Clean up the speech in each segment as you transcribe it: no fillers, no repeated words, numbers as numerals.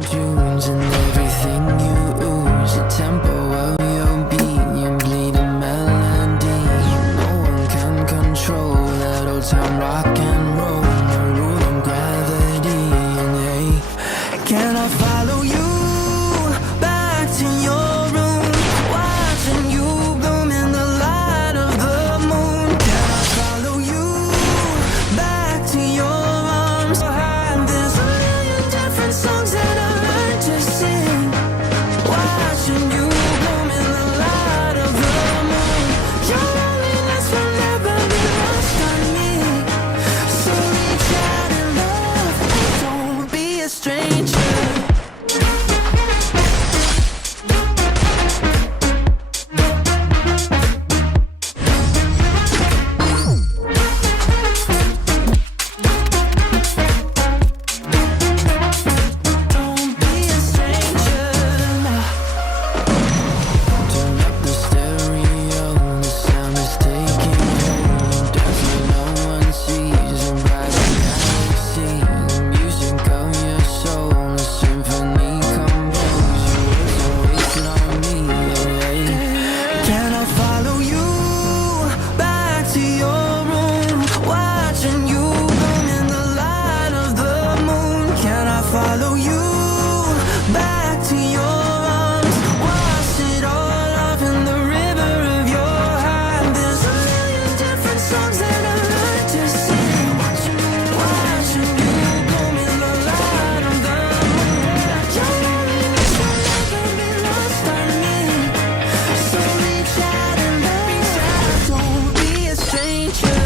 Tunes and everything you ooze, the tempo of your beat, you bleed a melody. No one can control that old time rock and roll, no rule of gravity. And hey, can I follow you back to your room, watching you bloom in the light of the moon? Can I follow you back to your arms? There's a million different songs that I learned to sing, watching you bloom in the light of the moon. Your loneliness will never be lost on me, so reach out and love and don't be a stranger. Don't be a stranger now. Turn up the stereo, the sound is taking hold. Dancing no one sees, a bright galaxy. The music of your soul, a symphony composed. Your words are wasted on me. Can I follow you back to your room, watching you bloom in the light of the moon? Can I follow you back to your arms, wash it all off in the river of your heart? There's a million different songs that I learned to sing, watching you bloom in the light of the moon. Your loneliness will never be lost on me, so reach out and love, don't be a stranger.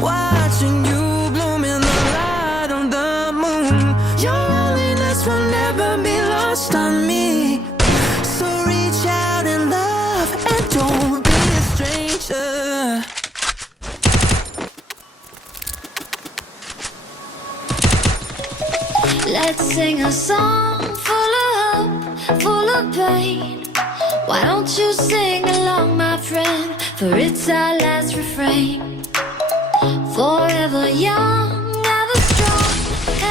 Watching you bloom in the light of the moon. Your loneliness will never be lost on me, so reach out and love and don't be a stranger. Let's sing a song full of hope, full of pain. Why don't you sing along, my friend? For it's our last refrain. Forever young, ever strong,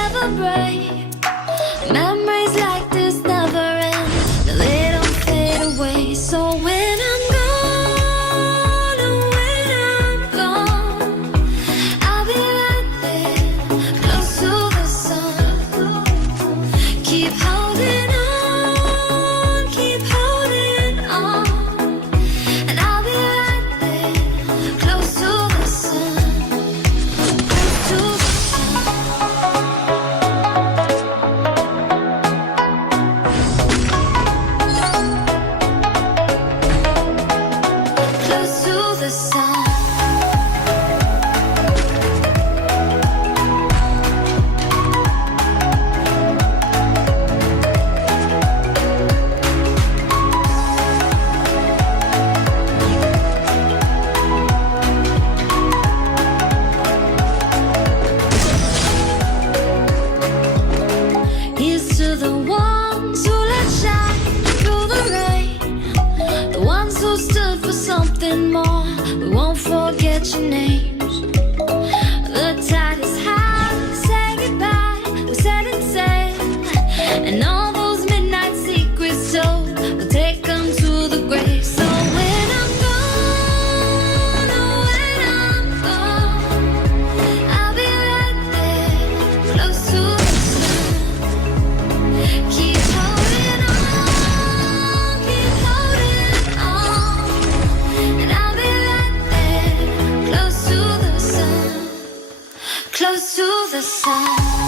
ever brave. Memories like this never end, no, they don't fade away. So when I'm gone, oh, when I'm gone, I'll be right there, close to the sun. Keep holding on, and I'll be right there, close to the sun, close to the sun. Close to the sun. Here's to the ones who let shine through the rain, the ones who stood for something more. We won't forget your names. The tide is high, say goodbye, we're setting sail, and all those midnight secrets told, we'll take them to the grave. So when I'm gone, oh, when I'm gone, I'll be right there, close to the sun. Keep holding on, and I'll be right there, close to the sun, close to the sun.